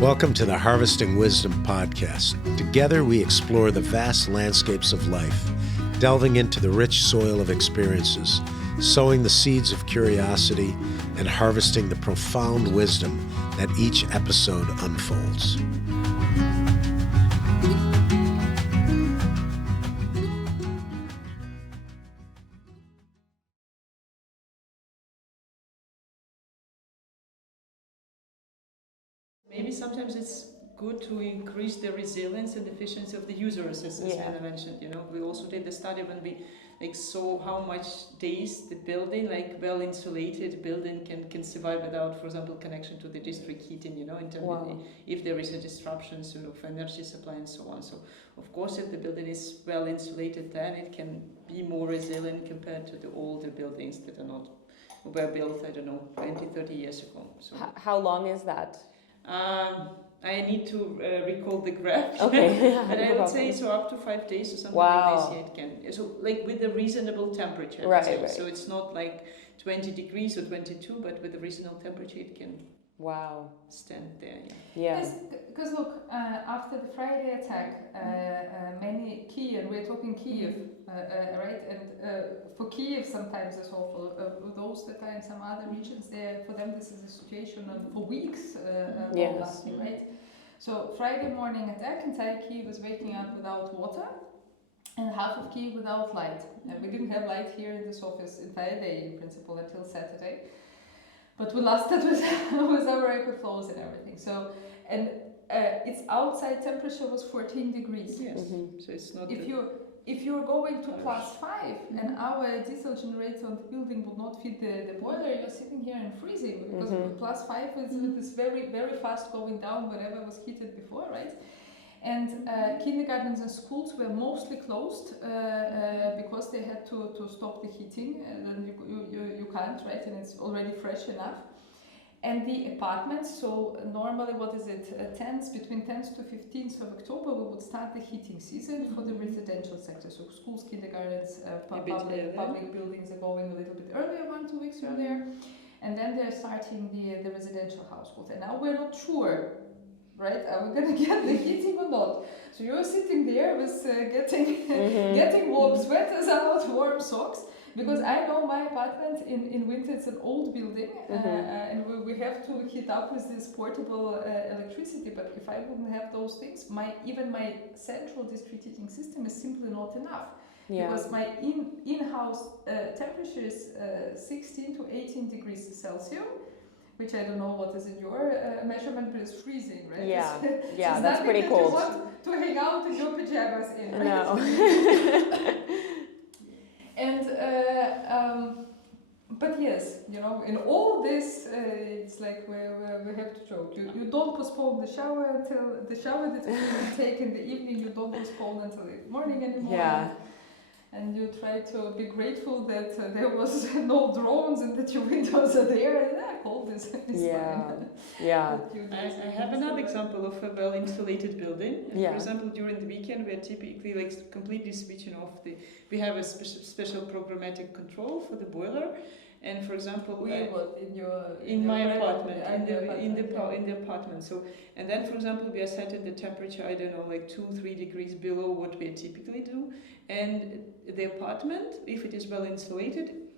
Welcome to the Harvesting Wisdom podcast. Together we explore the vast landscapes of life, delving into the rich soil of experiences, sowing the seeds of curiosity, and harvesting the profound wisdom that each episode unfolds. Maybe sometimes it's good to increase the resilience and efficiency of the users, as Anna mentioned. You know, we also did the study when we saw how much days the building, well-insulated building, can survive without, for example, connection to the district heating. You know, in terms of if there is a disruption of energy supply and so on. So, of course, if the building is well-insulated, then it can be more resilient compared to the older buildings that are not were built, 20, 30 years ago. So how long is that? I need to recall the graph. Okay. But I would say so up to 5 days or something like this. Yeah, it can. So with a reasonable temperature. Right. So it's not like 20 degrees or 22, but with a reasonable temperature, it can. Stand there. Yeah. Because look, after the Friday attack, many Kiev, we're talking Kiev, right? And for Kiev sometimes it's awful. For those that are in some other regions, there for them this is a situation for weeks long lasting, right? So Friday morning attack, entire Kiev was waking up without water, and half of Kiev without light. We didn't have light here in this office entire day in principle until Saturday. But we lasted with our record flows and everything. So, and its outside temperature was 14 degrees. Yes. Mm-hmm. So it's not. If you're going to +5 and our diesel generator on the building will not feed the boiler, you're sitting here and freezing because +5 is this very, very fast going down whatever was heated before, right? And kindergartens and schools were mostly closed because they had to stop the heating, and you can't, right? And it's already fresh enough. And the apartments, so normally what is it, between 10th to 15th of October we would start the heating season for the residential sector. So schools, kindergartens, public buildings are going a little bit earlier, 1-2 weeks earlier. And then they're starting the residential households. And now we're not sure, right? Are we going to get the heating or not? So you're sitting there with getting warm sweaters out, warm socks. Because I know my apartment in winter, it's an old building, and we have to heat up with this portable electricity. But if I wouldn't have those things, even my central district heating system is simply not enough. Yeah. Because my in-house temperature is 16 to 18 degrees Celsius. Which I don't know what is in your measurement, but it's freezing, right? Yeah, it's that's pretty cold. You want to hang out in your pajamas in, right? No. And but yes, in all this, it's like we have to joke. You don't postpone the shower until the shower that you take in the evening. You don't postpone until the morning anymore. Yeah. And you try to be grateful that there was no drones and that your windows are there and cold is fine. Yeah. I have another example of a well-insulated building. For example, during the weekend, we are typically completely switching off we have a special programmatic control for the boiler. And for example, in my apartment, in the apartment. So, and then for example, we are setting the temperature, 2-3 degrees below what we typically do. And the apartment, if it is well insulated,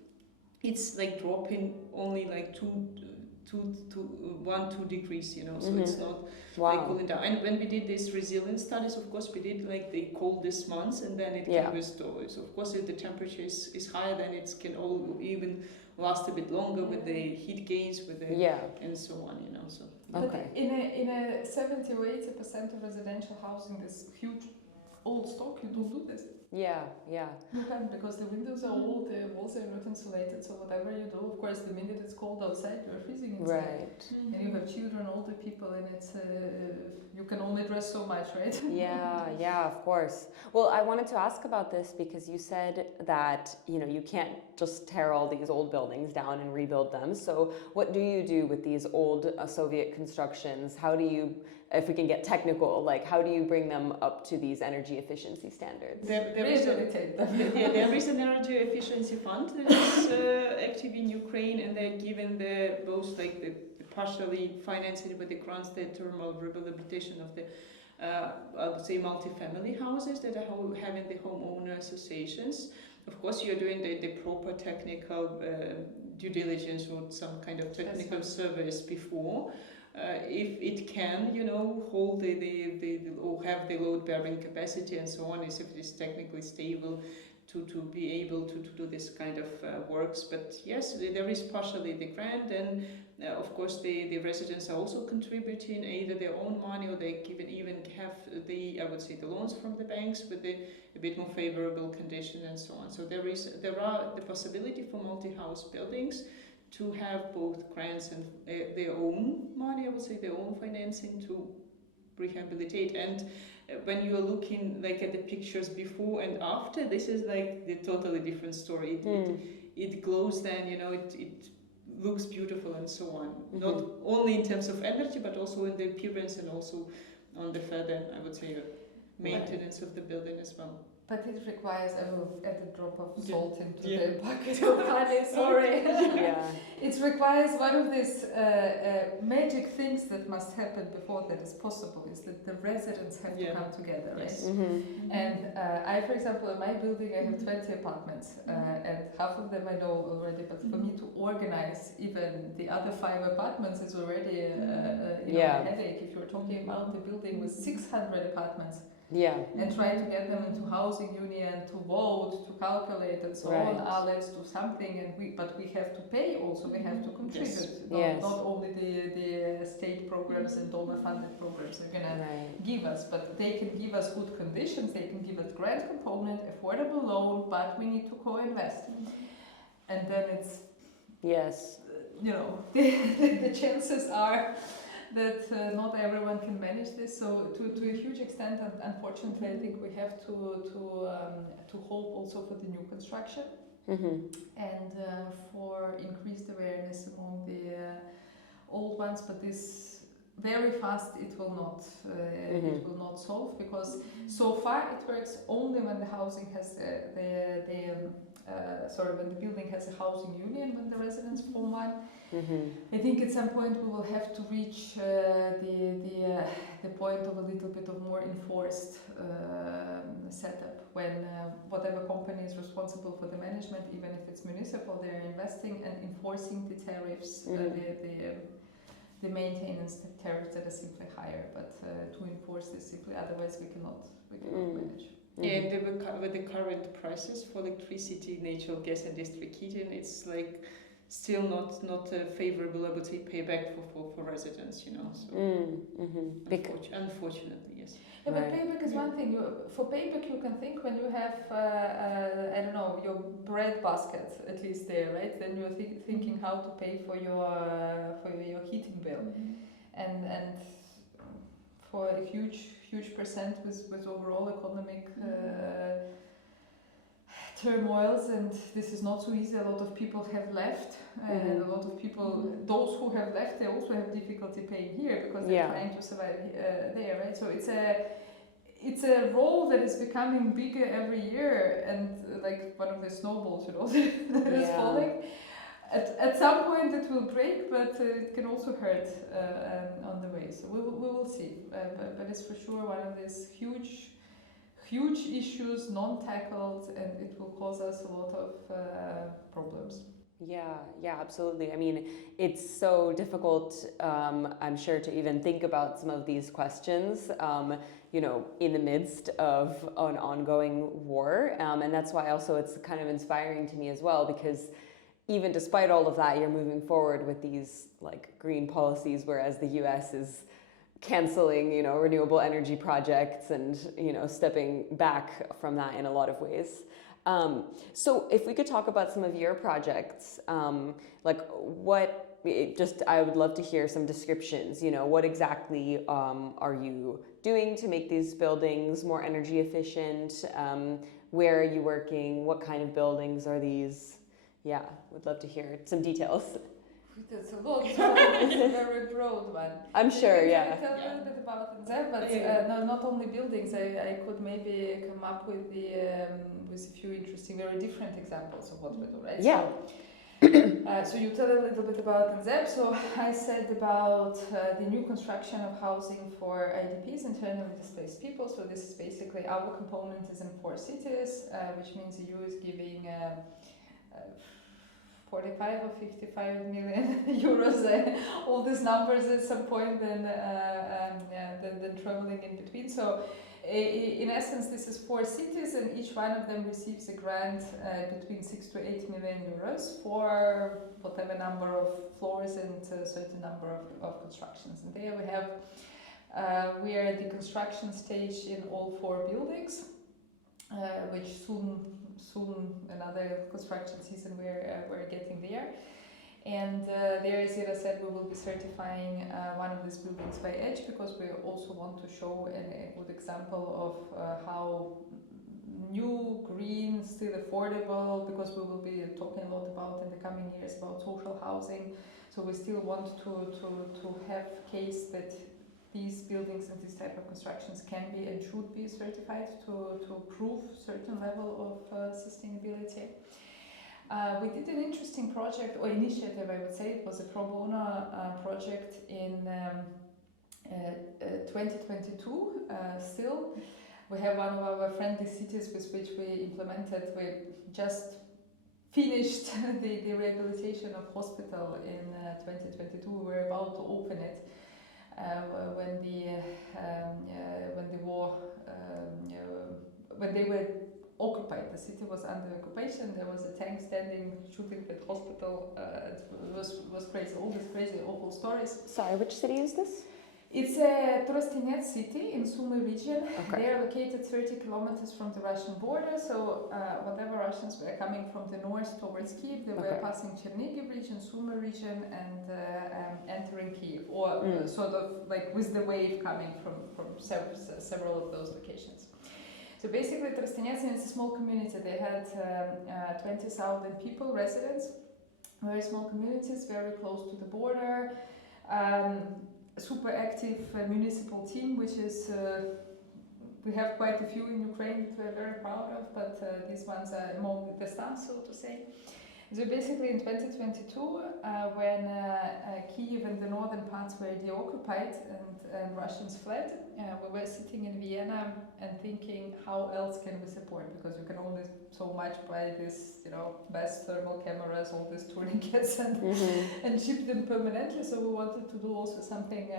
it's dropping only 1-2 degrees, so it's not cooling down. And when we did these resilience studies, of course, we did the coldest months, and then it can restore. So of course, if the temperature is higher, then it can even last a bit longer with the heat gains, and so on, So but in a 70 or 80% of residential housing, this huge old stock, you don't do this. Yeah. You can, because the windows are old, the walls are not insulated, so whatever you do, of course, the minute it's cold outside, you're freezing inside. Right. And you have children, older people, and it's you can only dress so much, right? Yeah, of course. Well, I wanted to ask about this because you said that, you can't just tear all these old buildings down and rebuild them. So what do you do with these old Soviet constructions? How do you, if we can get technical, how do you bring them up to these energy efficiency standards? There is an energy efficiency fund that is active in Ukraine, and they're given both the partially financing with the grants the thermal rehabilitation of the I would say multi-family houses that are having the homeowner associations. Of course, you're doing the proper technical due diligence or some kind of technical service before. If it can, hold or have the load-bearing capacity and so on, if it is technically stable to be able to do this kind of works. But yes, there is partially the grant, and of course the residents are also contributing either their own money or they even have I would say the loans from the banks with a bit more favorable condition and so on. So there are the possibility for multi-house buildings to have both grants and their own money, I would say their own financing to rehabilitate. And when you are looking like at the pictures before and after, this is like the totally different story. It glows then, it looks beautiful and so on. Not only in terms of energy, but also in the appearance and also on the further, I would say, maintenance of the building as well. But it requires, I will add a drop of salt into the bucket of honey, sorry. It requires one of these magic things that must happen before that is possible, is that the residents have to come together, right? And I, for example, in my building, I have 20 apartments, and half of them I know already, but for me to organize even the other 5 apartments is already a headache. If you're talking about the building with 600 apartments, and try to get them into housing union, to vote, to calculate, and so on. Let's do something, but we have to pay also. We have to contribute. Not only the state programs and donor-funded programs are gonna give us, but they can give us good conditions. They can give us grant component, affordable loan, but we need to co-invest. And then it's the chances are that not everyone can manage this. So to a huge extent, unfortunately, I think we have to hope also for the new construction and for increased awareness among the old ones. But this very fast it will not solve, because so far it works only when the housing has when the building has a housing union, when the residents form one. I think at some point we will have to reach the point of a little bit of more enforced setup, when whatever company is responsible for the management, even if it's municipal, they're investing and enforcing the tariffs, the maintenance tariffs that are simply higher. But to enforce this simply, otherwise we cannot manage. And with the current prices for electricity, natural gas, and district heating, it's like still not favorable, I would say, payback for residents, So unfortunately, yes. Yeah, but payback is one thing. For payback, you can think when you have, I don't know, your bread basket at least there, right? Then you're thinking how to pay for your heating bill, and for a huge percent with overall economic turmoils, and this is not so easy. A lot of people have left, and a lot of people, those who have left, they also have difficulty paying here because they're trying to survive there, right? So it's a role that is becoming bigger every year, and like one of the snowballs, that is falling. At some point it will break, but it can also hurt on the way. So we will see. But it's for sure one of these huge issues, non-tackled, and it will cause us a lot of problems. Yeah, absolutely. I mean, it's so difficult, I'm sure, to even think about some of these questions, in the midst of an ongoing war. And that's why also it's kind of inspiring to me as well, because even despite all of that, you're moving forward with these like green policies, whereas the US is canceling, renewable energy projects and, stepping back from that in a lot of ways. So if we could talk about some of your projects, I would love to hear some descriptions, what exactly are you doing to make these buildings more energy efficient? Where are you working? What kind of buildings are these? Yeah, would love to hear some details. That's a lot. It's a very broad one. I'm sure, Can I tell a little bit about NZEB? But not only buildings. I could maybe come up with a few interesting, very different examples of what we do, right? Yeah. So you tell a little bit about NZEB. So I said about the new construction of housing for IDPs, internally displaced people. So this is basically our component is in 4 cities, which means the EU is giving 45 or 55 million euros, all these numbers at some point, then traveling in between. So in essence, this is 4 cities, and each one of them receives a grant between 6 to 8 million euros for whatever number of floors and a certain number of constructions. And there we have, we are at the construction stage in all 4 buildings, which soon another construction season we're getting there. And there, as Ira said, we will be certifying one of these buildings by EDGE, because we also want to show a good example of how new, green, still affordable, because we will be talking a lot about in the coming years about social housing. So we still want to have case that these buildings and this type of constructions can be and should be certified to prove certain level of sustainability. We did an interesting project or initiative, I would say. It was a pro bono project in 2022 still. We have one of our friendly cities with which we implemented, we just finished the rehabilitation of hospital in 2022. We were about to open it when the war, when they were occupied. The city was under occupation. There was a tank standing shooting at hospital. It was crazy. All these crazy, awful stories. Sorry, which city is this? It's a Trostinets city in Sumy region. Okay. They are located 30 kilometers from the Russian border. So whatever Russians were coming from the north towards Kiev, they were passing Chernigiv region, Sumy region, and entering Kiev, or sort of like with the wave coming from several of those locations. So basically, Trostinets is a small community. They had 20,000 people, residents, very small communities, very close to the border. Super active municipal team, which is, we have quite a few in Ukraine that we're very proud of, but these ones are among the stars, so to say. So basically in 2022, when Kiev and the northern parts were deoccupied and Russians fled, we were sitting in Vienna and thinking, how else can we support? Because you can only so much buy this, best thermal cameras, all these tourniquets, and ship them permanently. So we wanted to do also something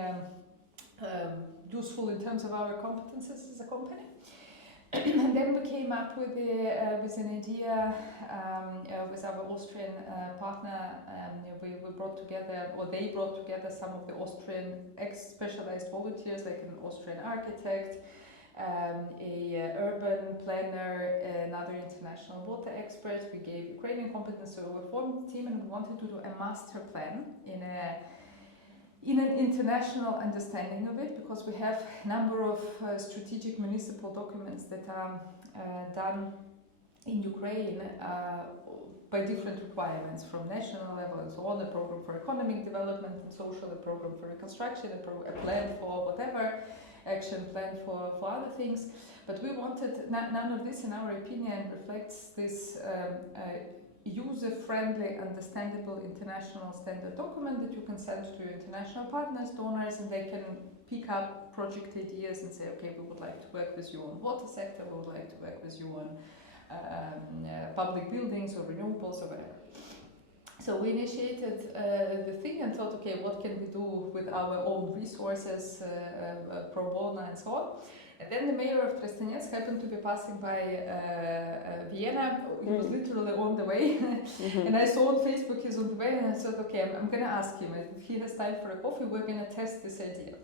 useful in terms of our competences as a company. And then we came up with an idea with our Austrian partner. We brought together, or they brought together, some of the Austrian specialized volunteers, like an Austrian architect, a urban planner, another international water expert. We gave Ukrainian competence, so we formed a team and we wanted to do a master plan in an international understanding of it, because we have a number of strategic municipal documents that are done in Ukraine by different requirements from national level and so on, a program for economic development and social, a program for reconstruction, a plan for whatever, action plan for other things. But we wanted, none of this in our opinion reflects this user-friendly, understandable international standard document that you can send to your international partners, donors, and they can pick up project ideas and say, okay, we would like to work with you on water sector, we would like to work with you on public buildings or renewables or whatever. So we initiated the thing and thought, okay, what can we do with our own resources, pro bono and so on. And then the mayor of Trostinets happened to be passing by Vienna. He was literally on the way. And I saw on Facebook he's on the way, and I thought, okay, I'm going to ask him. If he has time for a coffee, we're going to test this idea.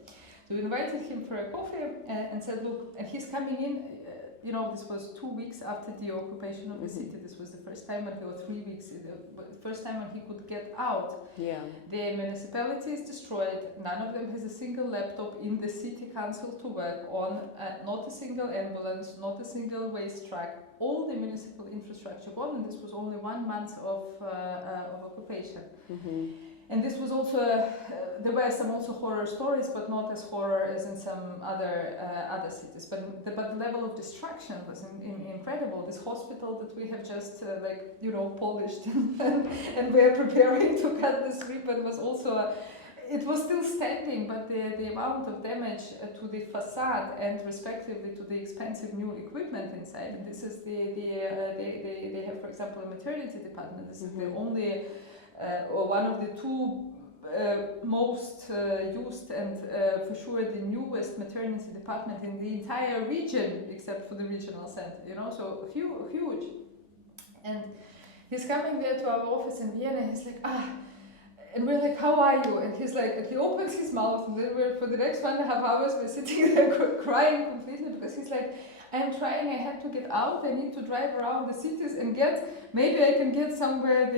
So we invited him for a coffee and said, look, and he's coming in, this was 2 weeks after the occupation of the city. This was the first time when he was 3 weeks, the first time when he could get out. Yeah. The municipality is destroyed. None of them has a single laptop in the city council to work on. Not a single ambulance, not a single waste truck. All the municipal infrastructure gone, and this was only 1 month of occupation. And this was also, there were some also horror stories, but not as horror as in some other cities. But the level of destruction was incredible. This hospital that we have just polished and we're preparing to cut this ribbon was also, it was still standing, but the amount of damage to the facade and respectively to the expensive new equipment inside. And this is they have, for example, a maternity department. This is the only or one of the two most used and for sure the newest maternity department in the entire region, except for the regional center, so huge. And he's coming there to our office in Vienna, he's like, and we're like, how are you? And he's like, and he opens his mouth, and then for the next 1.5 hours we're sitting there crying completely, because he's like, I'm trying, I had to get out, I need to drive around the cities and maybe I can get somewhere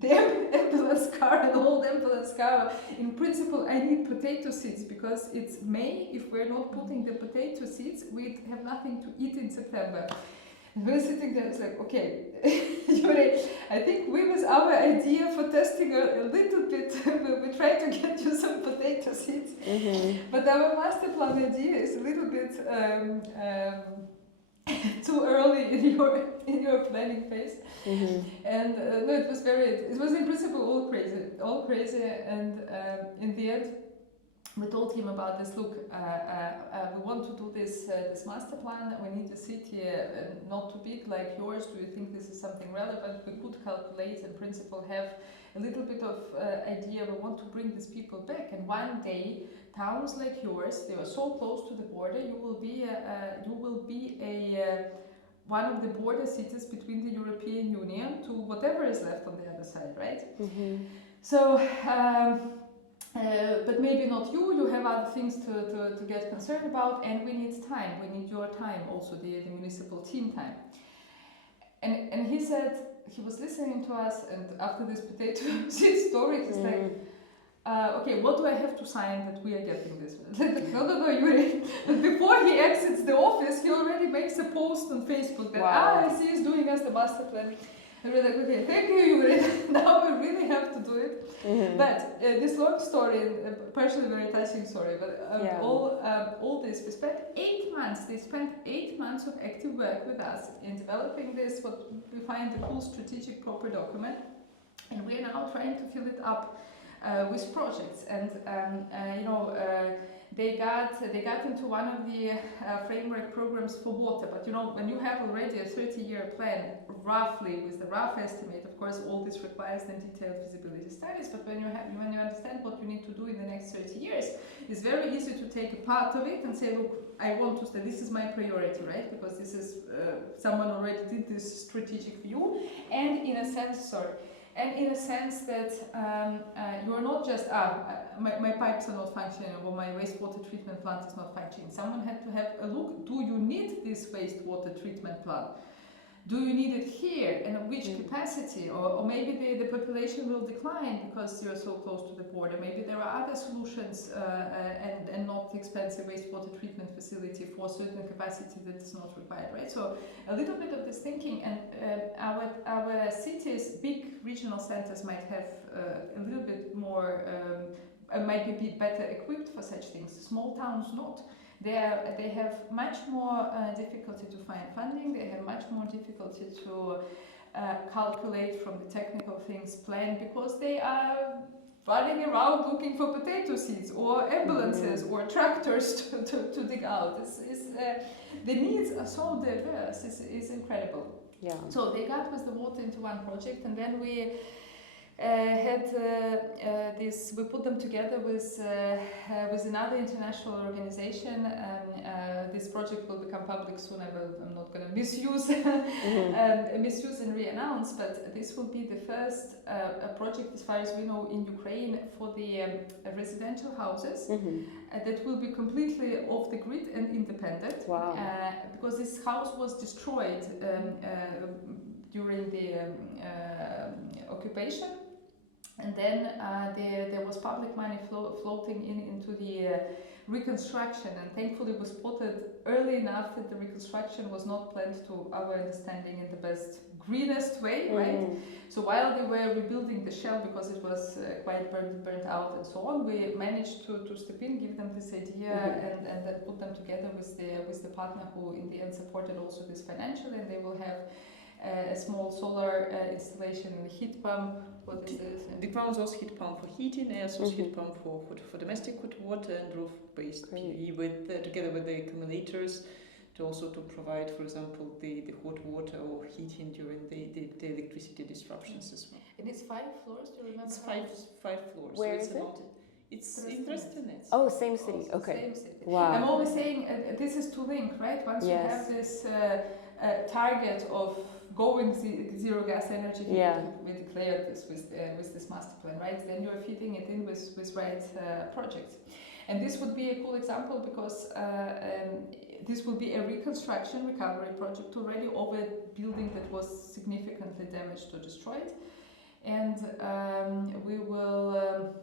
the ambulance car, an old ambulance car. In principle, I need potato seeds, because it's May. If we're not putting the potato seeds, we have nothing to eat in September. And we're sitting there, it's like, okay, Yuri, I think with our idea for testing a little bit, we try to get you some potato seeds. But our master plan idea is a little bit too early in your planning phase. And no, it was in principle all crazy. And in the end, we told him about this. Look, we want to do this master plan. We need a city not too big like yours. Do you think this is something relevant? We could calculate, in principle, have a little bit of idea. We want to bring these people back. And one day, towns like yours, they are so close to the border. You will be one of the border cities between the European Union to whatever is left on the other side, right? So. But maybe not you, you have other things to get concerned about, and we need time, we need your time, also the municipal team time. And he said, he was listening to us, and after this potato seed story, he's like, okay, what do I have to sign that we are getting this? No, Yuri. But before he exits the office, he already makes a post on Facebook that, I see he's doing us the master plan. And we're like, okay, thank you, Yuri. Now we really have to do it. But this long story, partially very touching story, but all this, we spent 8 months. They spent 8 months of active work with us in developing this, what we find a cool strategic proper document. And we're now trying to fill it up with projects. And they got into one of the framework programs for water. But when you have already a 30-year plan, roughly with the rough estimate, of course, all this requires then detailed feasibility studies. But when you understand what you need to do in the next 30 years, it's very easy to take a part of it and say, look, I want to say this is my priority, right? Because this is someone already did this strategic view, and in a sense, that you're not just, my pipes are not functioning, or my wastewater treatment plant is not functioning. Someone had to have a look, do you need this wastewater treatment plant? Do you need it here, and at which capacity? Or maybe the population will decline because you're so close to the border. Maybe there are other solutions and not expensive wastewater treatment facility for certain capacity that is not required, right? So a little bit of this thinking, and our cities, big regional centers might have a little bit more, might be better equipped for such things. Small towns not. They have much more difficulty to find funding. They have much more difficulty to calculate from the technical things, plan, because they are running around looking for potato seeds or ambulances or tractors to dig out. The needs are so diverse. It's incredible. Yeah. So they got with the water into one project, and then we had this. We put them together with another international organization. This project will become public soon. I'm not going to misuse and re-announce, but this will be the first project, as far as we know, in Ukraine for the residential houses that will be completely off the grid and independent. Wow. Because this house was destroyed during the occupation. And then there was public money floating into the reconstruction, and thankfully was spotted early enough that the reconstruction was not planned to our understanding in the best greenest way, right? So while they were rebuilding the shell because it was quite burnt out and so on, we managed to step in, give them this idea, and then put them together with the partner who in the end supported also this financially, and they will have a small solar installation and a heat pump. What is it? The ground source heat pump for heating, air source heat pump for domestic hot water, and roof-based PV with together with the accumulators to provide, for example, the hot water or heating during the electricity disruptions as well. And it's 5 floors, do you remember? It's five floors. Where so is it? It's in Dresden. Oh, same city. Okay. Same city. Wow. I'm always saying this is to link, right? Once you have this target of going zero gas energy, we declared this with this master plan, right? Then you are fitting it in with right projects. And this would be a cool example because this will be a reconstruction recovery project already of a building that was significantly damaged or destroyed. And we will,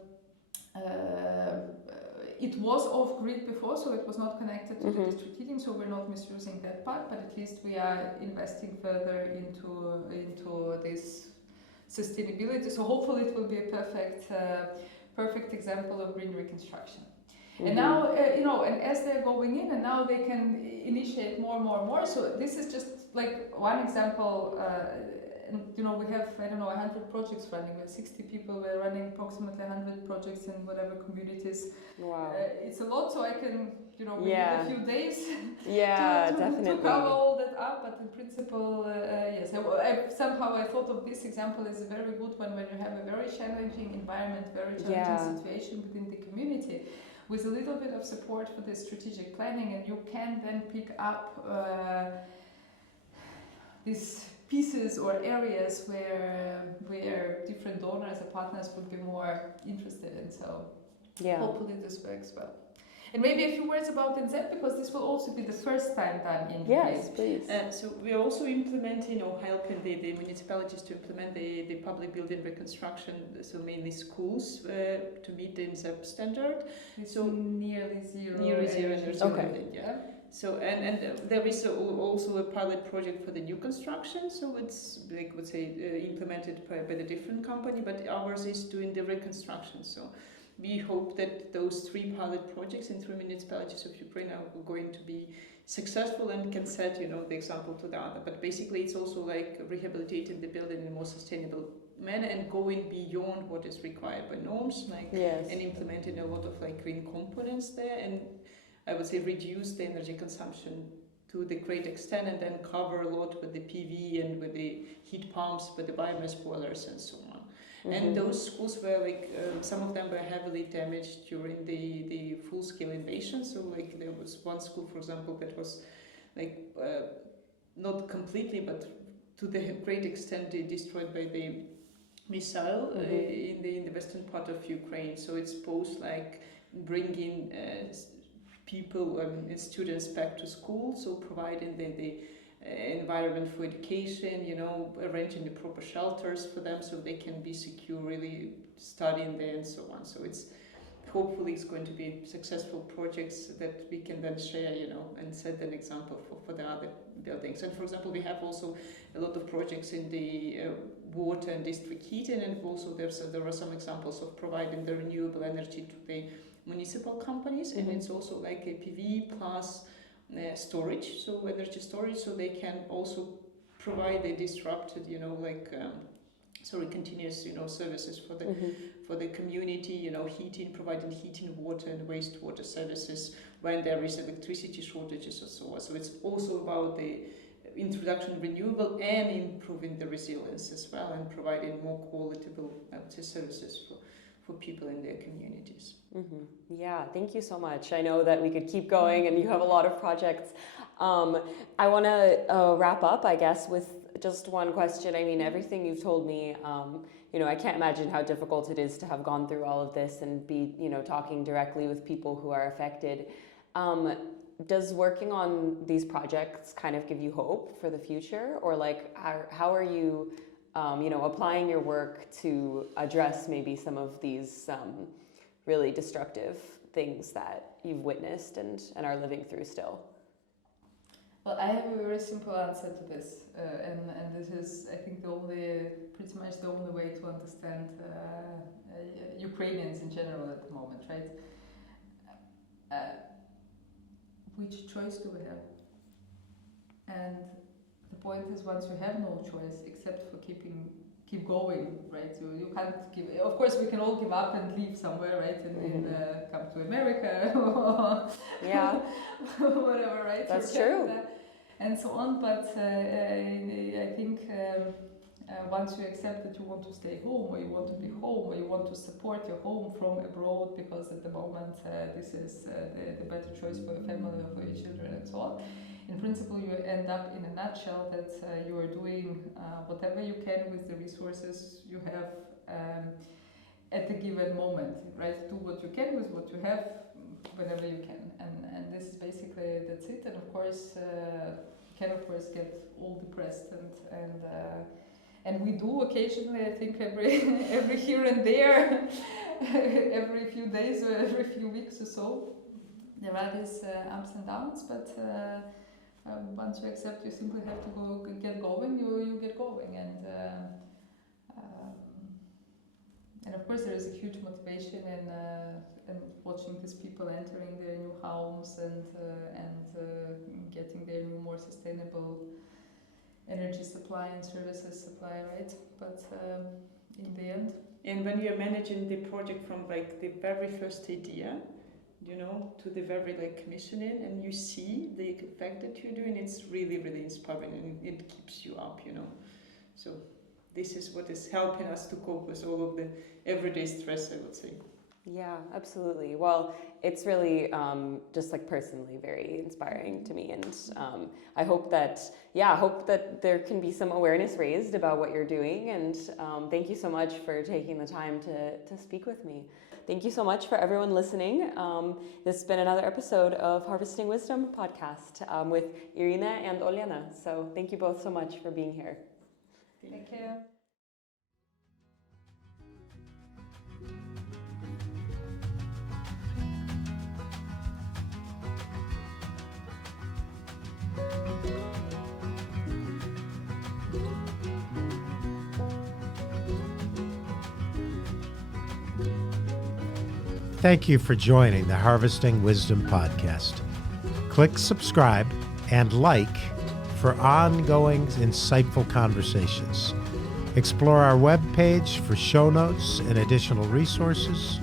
it was off-grid before, so it was not connected to the district heating, so we're not misusing that part, but at least we are investing further into this sustainability. So hopefully it will be a perfect example of green reconstruction. And now, and as they're going in, and now they can initiate more. So this is just like one example. And we have, 100 projects running. We have 60 people. We're running approximately 100 projects in whatever communities. Wow. It's a lot, so I can, we need a few days definitely. to cover all that up. But in principle, yes. Somehow I thought of this example as a very good one when you have a very challenging environment, very challenging situation within the community, with a little bit of support for the strategic planning, and you can then pick up these pieces or areas where different donors or partners would be more interested in. So hopefully this works well. And maybe a few words about NZEB, because this will also be the first time done in Yes, please. So we are also implementing or helping the municipalities to implement the public building reconstruction, so mainly schools, to meet the NZEB standard. It's so nearly zero. Okay. So and there is also a pilot project for the new construction. So it's like would say implemented by the different company, but ours is doing the reconstruction. So we hope that those 3 pilot projects in 3 municipalities of Ukraine are going to be successful and can set the example to the other. But basically, it's also like rehabilitating the building in a more sustainable manner and going beyond what is required by norms, and implementing a lot of green components there, and I would say reduce the energy consumption to the great extent, and then cover a lot with the PV and with the heat pumps, with the biomass boilers and so on. And those schools were some of them were heavily damaged during the full-scale invasion. So there was one school, for example, that was not completely, but to the great extent destroyed by the missile in the western part of Ukraine. So it's both bringing people and students back to school, so providing the environment for education, arranging the proper shelters for them so they can be secure, really studying there and so on. So hopefully it's going to be successful projects that we can then share, and set an example for the other buildings. And for example, we have also a lot of projects in the water and district heating, and also there are some examples of providing the renewable energy to the municipal companies, and it's also a PV plus storage, so energy storage, so they can also provide the disrupted, continuous, services for the community, heating, providing heating, water and wastewater services when there is electricity shortages or so on. So it's also about the introduction of renewable and improving the resilience as well, and providing more qualitable, services for people in their communities. Yeah, thank you so much. I know that we could keep going and you have a lot of projects. I want to wrap up, I guess, with just one question. I mean, everything you've told me, I can't imagine how difficult it is to have gone through all of this and be, talking directly with people who are affected. Does working on these projects kind of give you hope for the future? Or how are you applying your work to address maybe some of these really destructive things that you've witnessed and are living through still? Well, I have a very simple answer to this, and this is, I think, pretty much the only way to understand Ukrainians in general at the moment, right? Which choice do we have? And the point is, once you have no choice except for keep going, right? You can't give. Of course, we can all give up and leave somewhere, right? And come to America or whatever, right? That's true. And so on. But I think once you accept that you want to stay home, or you want to be home, or you want to support your home from abroad, because at the moment this is the better choice for your family or for your children and so on. In principle, you end up in a nutshell that you are doing whatever you can with the resources you have at the given moment, right? Do what you can with what you have whenever you can, and this is basically, that's it. And of course, can of course get all depressed and we do occasionally, I think every here and there, every few days or every few weeks or so, there are these ups and downs, but once you accept, you simply have to get going, you get going, and of course there is a huge motivation in watching these people entering their new homes and getting their new, more sustainable energy supply and services supply, right? But in the end. And when you're managing the project from like the very first idea, to the very commissioning, and you see the effect that you're doing, it's really, really inspiring, and it keeps you up, So this is what is helping us to cope with all of the everyday stress, I would say. Yeah, absolutely. Well, it's really just personally very inspiring to me, and I hope that there can be some awareness raised about what you're doing, and thank you so much for taking the time to speak with me. Thank you so much for everyone listening. This has been another episode of Harvesting Wisdom podcast with Irina and Olena. So thank you both so much for being here. Thank you. Thank you for joining the Harvesting Wisdom podcast. Click subscribe and like for ongoing insightful conversations. Explore our webpage for show notes and additional resources.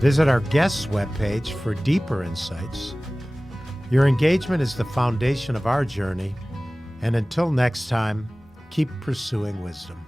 Visit our guests' webpage for deeper insights. Your engagement is the foundation of our journey, and until next time, keep pursuing wisdom.